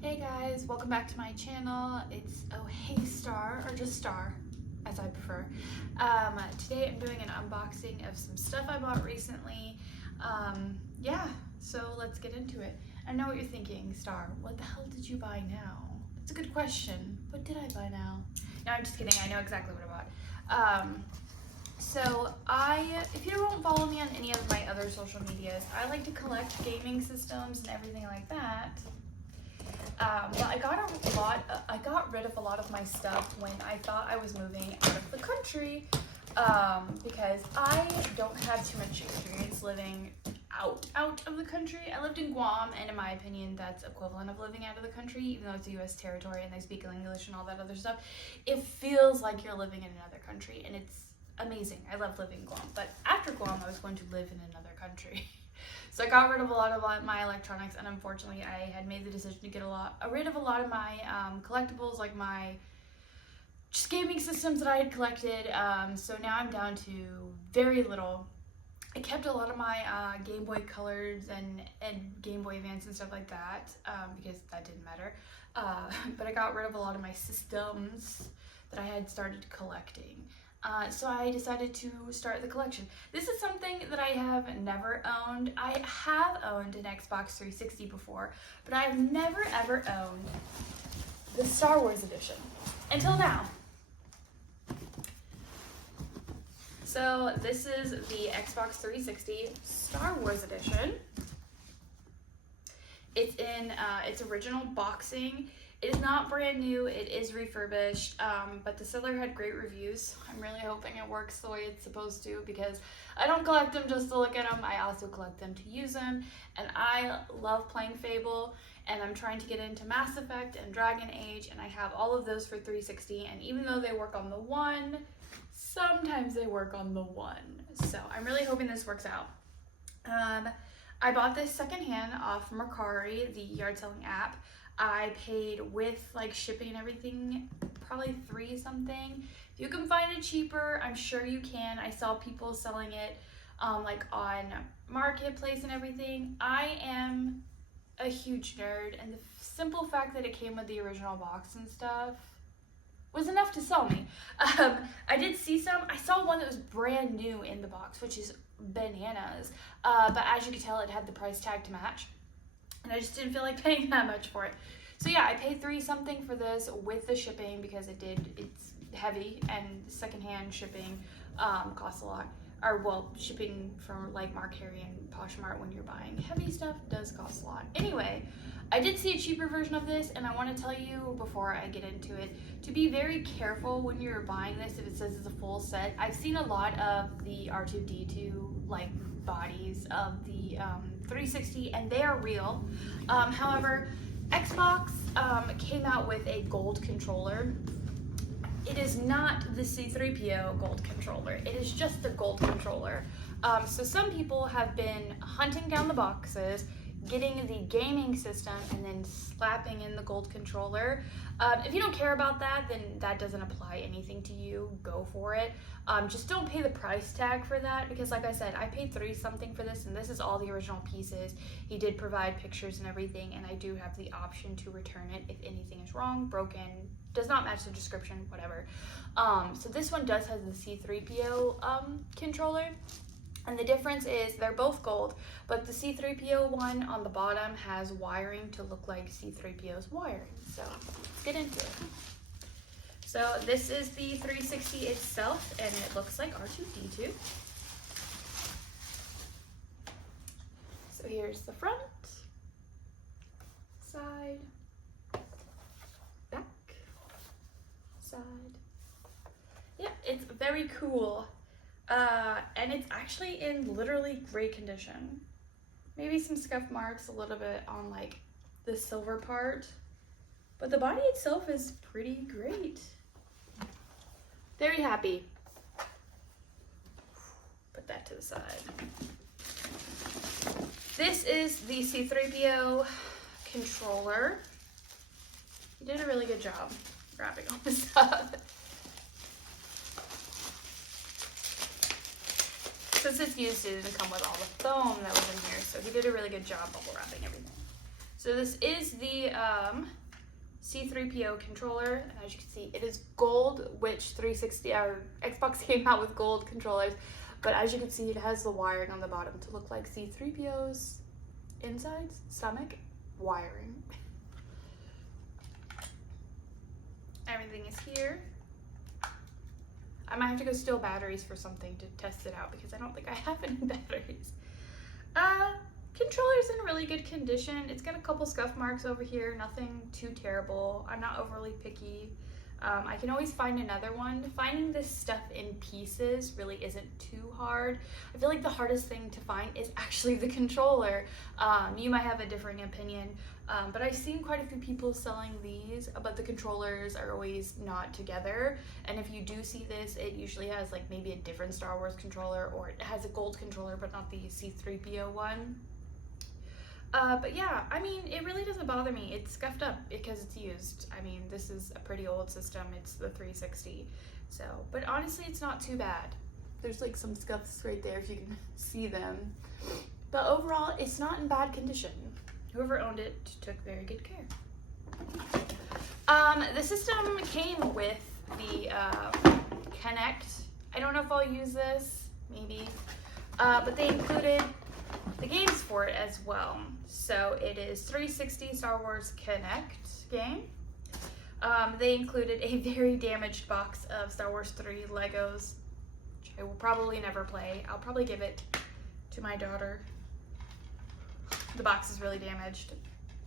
Hey guys, welcome back to my channel. It's Oh Hey Star, or just Star, as I prefer. Today I'm doing an unboxing of some stuff I bought recently. Yeah, so let's get into it. I know what you're thinking, Star, what the hell did you buy now? It's a good question. What did I buy now? No, I'm just kidding. I know exactly what I bought. If you don't follow me on any of my other social medias, I like to collect gaming systems and everything like that. But I got rid of a lot of my stuff when I thought I was moving out of the country, because I don't have too much experience living out of the country. I lived in Guam, and in my opinion, that's equivalent of living out of the country, even though it's a U.S. territory and they speak English and all that other stuff. It feels like you're living in another country, and it's amazing. I love living in Guam, but after Guam, I was going to live in another country. So I got rid of a lot of my electronics, and unfortunately I had made the decision to get rid of a lot of my collectibles, like my just gaming systems that I had collected. So now I'm down to very little. I kept a lot of my Game Boy Colors and Game Boy Advance and stuff like that, because that didn't matter. But I got rid of a lot of my systems that I had started collecting. So I decided to start the collection. This is something that I have never owned. I have owned an Xbox 360 before, but I've never ever owned the Star Wars edition until now. So this is the Xbox 360 Star Wars edition. It's in its original boxing. It is not brand new, it is refurbished, but the seller had great reviews. I'm really hoping it works the way it's supposed to, because I don't collect them just to look at them, I also collect them to use them, and I love playing Fable, and I'm trying to get into Mass Effect and Dragon Age, and I have all of those for 360, and even though they work on the One, sometimes they work on the One, so I'm really hoping this works out. I bought this secondhand off Mercari, the yard selling app. I paid with like shipping and everything, probably $3 something. If you can find it cheaper, I'm sure you can. I saw people selling it like on Marketplace and everything. I am a huge nerd, and the simple fact that it came with the original box and stuff was enough to sell me. I did see some. I saw one that was brand new in the box, which is bananas. But as you can tell, it had the price tag to match, and I just didn't feel like paying that much for it. So yeah, I paid $3 something for this with the shipping, because it's heavy, and secondhand shipping costs a lot. Or well, shipping from like Mercari and Poshmark when you're buying heavy stuff does cost a lot. Anyway, I did see a cheaper version of this, and I want to tell you before I get into it to be very careful when you're buying this if it says it's a full set. I've seen a lot of the R2-D2 like bodies of the 360, and they are real. However, Xbox came out with a gold controller. It is not the C-3PO gold controller. It is just the gold controller. So some people have been hunting down the boxes, getting the gaming system, and then slapping in the gold controller. If you don't care about that, then that doesn't apply anything to you. Go for it. Just don't pay the price tag for that, because like I said, I paid $3 something for this, and this is all the original pieces. He did provide pictures and everything, and I do have the option to return it if anything is wrong, broken, does not match the description, whatever. So this one does have the C-3PO controller. And the difference is they're both gold, but the C-3PO one on the bottom has wiring to look like C-3PO's wiring. So let's get into it. So this is the 360 itself, and it looks like R2-D2. So here's the front, side, back, side. Yeah, it's very cool. And it's actually in literally great condition. Maybe some scuff marks a little bit on like the silver part, but the body itself is pretty great. Very happy. Put that to the side. This is the C-3PO controller. He did a really good job wrapping all this stuff. Since it's used, it didn't come with all the foam that was in here, so he did a really good job bubble wrapping everything. So So this is the C3PO controller, and as you can see, it is gold, which 360 or Xbox came out with gold controllers, but as you can see, it has the wiring on the bottom to look like C3PO's insides, stomach, wiring. Everything is here. I might have to go steal batteries for something to test it out because I don't think I have any batteries. Controller's in really good condition. It's got a couple scuff marks over here, nothing too terrible. I'm not overly picky. I can always find another one. Finding this stuff in pieces really isn't too hard. I feel like the hardest thing to find is actually the controller. You might have a differing opinion, but I've seen quite a few people selling these, but the controllers are always not together. And if you do see this, it usually has like maybe a different Star Wars controller, or it has a gold controller, but not the C3PO one. But yeah, I mean, it really doesn't bother me. It's scuffed up because it's used. I mean, this is a pretty old system. It's the 360. So, but honestly, it's not too bad. There's like some scuffs right there if you can see them. But overall, it's not in bad condition. Whoever owned it took very good care. The system came with the Kinect. I don't know if I'll use this, maybe. But they included the games for it as well. So it is 360 Star Wars Kinect game. They included a very damaged box of Star Wars 3 Legos, which I will probably never play. I'll probably give it to my daughter. The box is really damaged,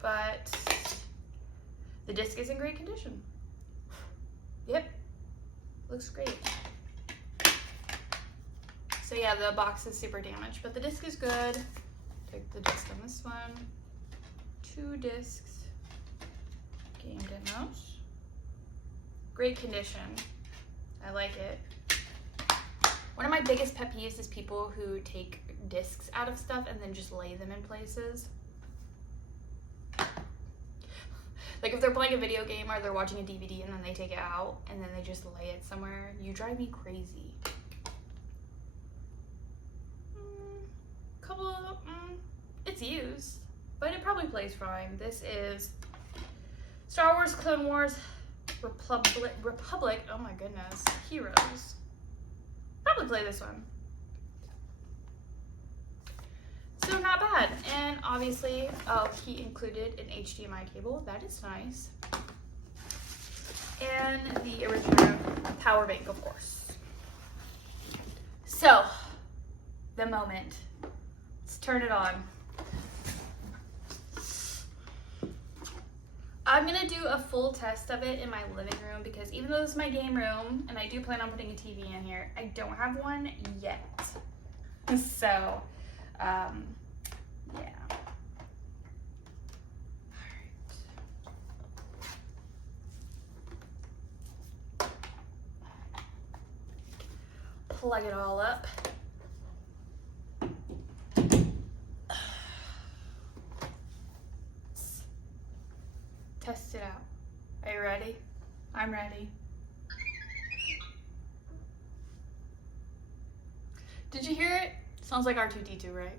but the disc is in great condition. Yep, looks great. So yeah, the box is super damaged, but the disc is good. Take the disc on this one. 2 discs. Game demos. Great condition. I like it. One of my biggest pet peeves is people who take discs out of stuff and then just lay them in places. Like if they're playing a video game or they're watching a DVD and then they take it out and then they just lay it somewhere, you drive me crazy. It's used, but it probably plays fine. This is Star Wars Clone Wars Republic, oh my goodness, Heroes. Probably play this one. So not bad. And obviously, he included an HDMI cable. That is nice. And the original power bank, of course. So, the moment. Let's turn it on. I'm gonna do a full test of it in my living room because even though this is my game room and I do plan on putting a TV in here, I don't have one yet. So, yeah. Plug it all up. Test it out. Are you ready? I'm ready. Did you hear it? Sounds like R2-D2, right?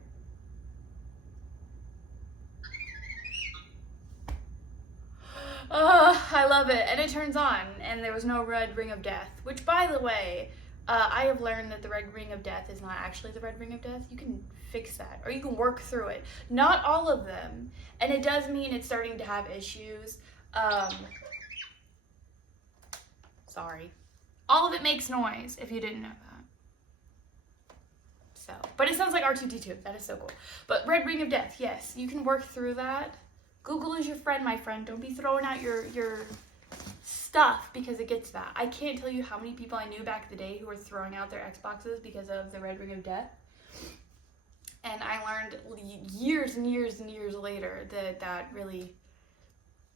Oh, I love it. And it turns on, and there was no red ring of death, which, by the way, I have learned that the red ring of death is not actually the red ring of death. You can fix that, or you can work through it. Not all of them, and it does mean it's starting to have issues. Sorry. All of it makes noise, if you didn't know that. So, but it sounds like R2-D2. That is so cool. But red ring of death, yes, you can work through that. Google is your friend, my friend. Don't be throwing out your stuff because it gets that. I can't tell you how many people I knew back in the day who were throwing out their Xboxes because of the red ring of death. And I learned years and years and years later that that really,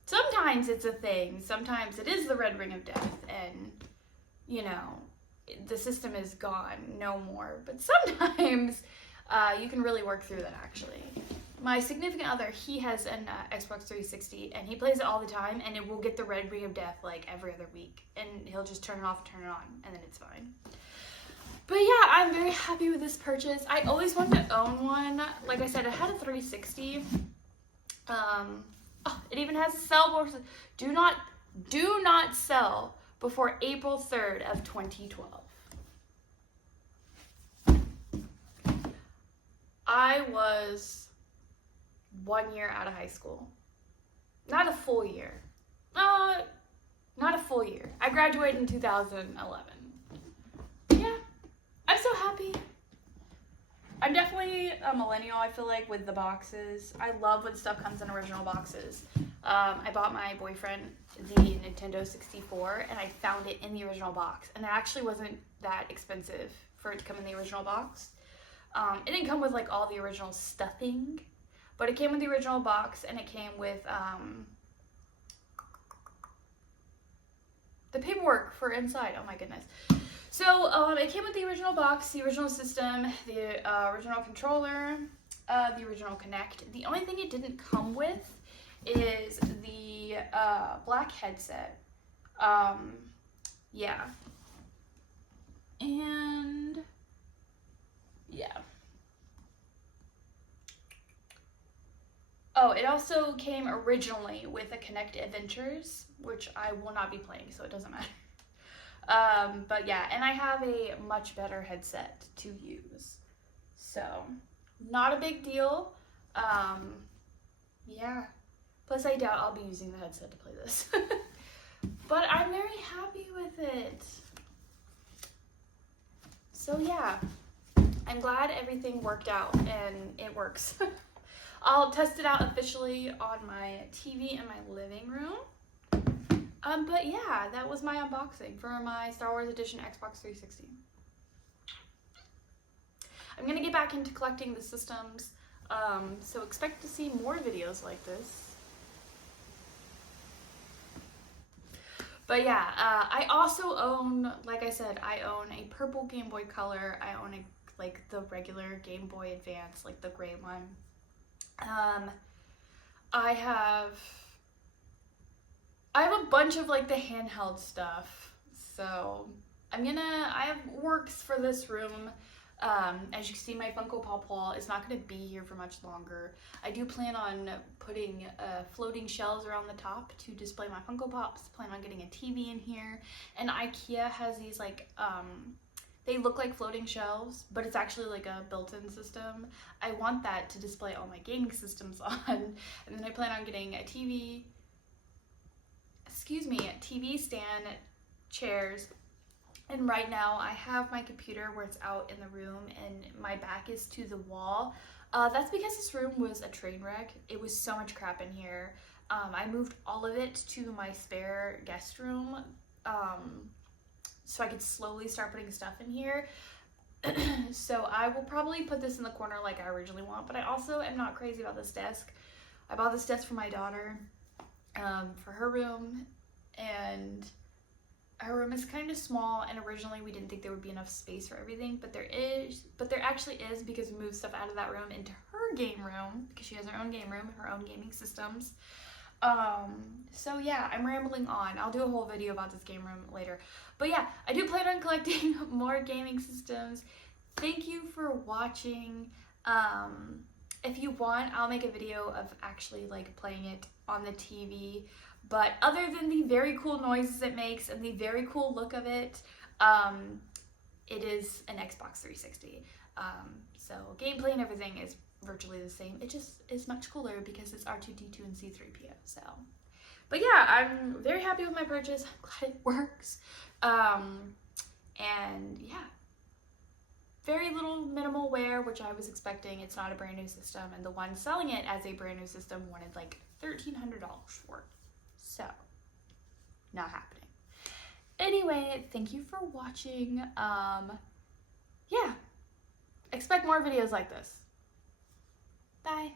sometimes it's a thing. Sometimes it is the red ring of death and, you know, the system is gone, no more. But sometimes you can really work through that, actually. My significant other, he has an Xbox 360, and he plays it all the time, and it will get the red ring of death like every other week. And he'll just turn it off and turn it on, and then it's fine. But yeah, I'm very happy with this purchase. I always wanted to own one. Like I said, I had a 360, It even has a sell board. Do not sell before April 3rd of 2012. I was 1 year out of high school. Not a full year. Not a full year. I graduated in 2011. Yeah, I'm so happy. I'm definitely a millennial, I feel like, with the boxes. I love when stuff comes in original boxes. I bought my boyfriend the Nintendo 64, and I found it in the original box. And it actually wasn't that expensive for it to come in the original box. It didn't come with, like, all the original stuffing, but it came with the original box, and it came with the paperwork for inside. Oh my goodness. So it came with the original box, the original system, the original controller, the original Kinect. The only thing it didn't come with is the black headset. Yeah. And yeah. Oh, it also came originally with a Kinect Adventures, which I will not be playing, so it doesn't matter. But yeah, and I have a much better headset to use. So, not a big deal. Yeah. Plus, I doubt I'll be using the headset to play this. But I'm very happy with it. So yeah, I'm glad everything worked out and it works. I'll test it out officially on my TV in my living room. But yeah, that was my unboxing for my Star Wars Edition Xbox 360. I'm gonna get back into collecting the systems, so expect to see more videos like this. But yeah, I also own, like I said, I own a purple Game Boy Color. I own like the regular Game Boy Advance, like the gray one. I have a bunch of like the handheld stuff. So I have works for this room. As you can see, my Funko Pop wall is not going to be here for much longer. I do plan on putting floating shelves around the top to display my Funko Pops. Plan on getting a TV in here. And IKEA has these like, they look like floating shelves, but it's actually like a built-in system. I want that to display all my gaming systems on. And then I plan on getting a TV stand, chairs. And right now I have my computer where it's out in the room and my back is to the wall. That's because this room was a train wreck. It was so much crap in here. I moved all of it to my spare guest room so I could slowly start putting stuff in here. So I will probably put this in the corner like I originally want, but I also am not crazy about this desk. I bought this desk for my daughter for her room, and her room is kind of small, and originally we didn't think there would be enough space for everything, but there actually is, because we moved stuff out of that room into her game room, because she has her own game room, her own gaming systems. So yeah, I'm rambling on. I'll do a whole video about this game room later. But yeah, I do plan on collecting more gaming systems. Thank you for watching. If you want, I'll make a video of actually like playing it on the TV. But other than the very cool noises it makes and the very cool look of it, it is an Xbox 360. So gameplay and everything is virtually the same. It just is much cooler because it's R2-D2 and C-3PO. So, but yeah, I'm very happy with my purchase. I'm glad it works. And yeah, very little minimal wear, which I was expecting. It's not a brand new system, and the one selling it as a brand new system wanted like $1,300 for it. So, not happening. Anyway, thank you for watching. Yeah, expect more videos like this. Bye.